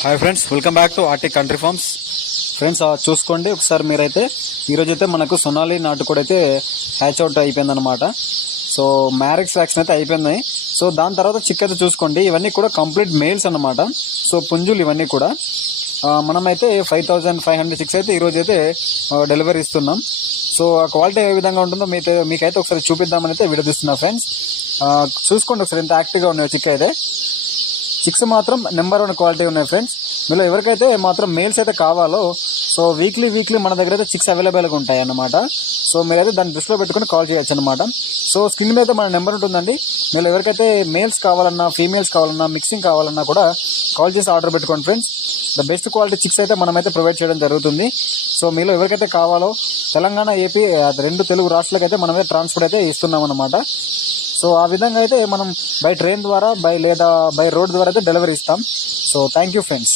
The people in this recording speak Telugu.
Hi friends welcome back to Arctic country farms friends చూసుకోండి. ఒకసారి మీరైతే ఈరోజు అయితే మనకు సొనాలి నాటుకోడి అయితే హ్యాచ్ అవుట్ అయిపోయిందనమాట సో మ్యారిక్స్ వ్యాక్సిన్ అయితే అయిపోయింది. సో దాని తర్వాత చిక్ అయితే చూసుకోండి. ఇవన్నీ కూడా కంప్లీట్ మేల్స్ అన్నమాట. సో పుంజులు ఇవన్నీ కూడా. మనమైతే five thousand five hundred six అయితే ఈరోజు అయితే డెలివరీ ఇస్తున్నాం. సో ఆ క్వాలిటీ ఏ విధంగా ఉంటుందో మీతో మీకైతే ఒకసారి చూపిద్దామని అయితే వీడియో తీస్తున్నా ఫ్రెండ్స్ చూసుకోండి ఒకసారి ఎంత యాక్టివ్గా ఉన్నాయి చిక్ అయితే చిక్స్ మాత్రం నెంబర్ వన్ క్వాలిటీ ఉన్నాయి ఫ్రెండ్స్. మీలో ఎవరికైతే మాత్రం మేల్స్ అయితే కావాలో సో వీక్లీ వీక్లీ మన దగ్గర అయితే చిక్స్ అవైలబుల్గా ఉంటాయి అన్నమాట సో మీరైతే దాన్ని దృష్టిలో పెట్టుకుని కాల్ చేయొచ్చు అనమాట సో స్క్రీన్ మీద అయితే మన నెంబర్ ఉంటుందండి. మీరు ఎవరికైతే మేల్స్ కావాలన్నా ఫీమేల్స్ కావాలన్నా మిక్సింగ్ కావాలన్నా కూడా కాల్ చేసి ఆర్డర్ పెట్టుకోండి friends. The best quality chicks అయితే మనమైతే ప్రొవైడ్ చేయడం జరుగుతుంది. సో మీలో ఎవరికైతే కావాలో తెలంగాణ ఏపీ అది రెండు తెలుగు రాష్ట్రాలకైతే మనమైతే ట్రాన్స్పోర్ట్ అయితే ఇస్తున్నాం అనమాట సో ఆ విధంగా అయితే మనం బై ట్రైన్ ద్వారా బై లేదా బై రోడ్ ద్వారా అయితే డెలివరీ ఇస్తాం. So thank you friends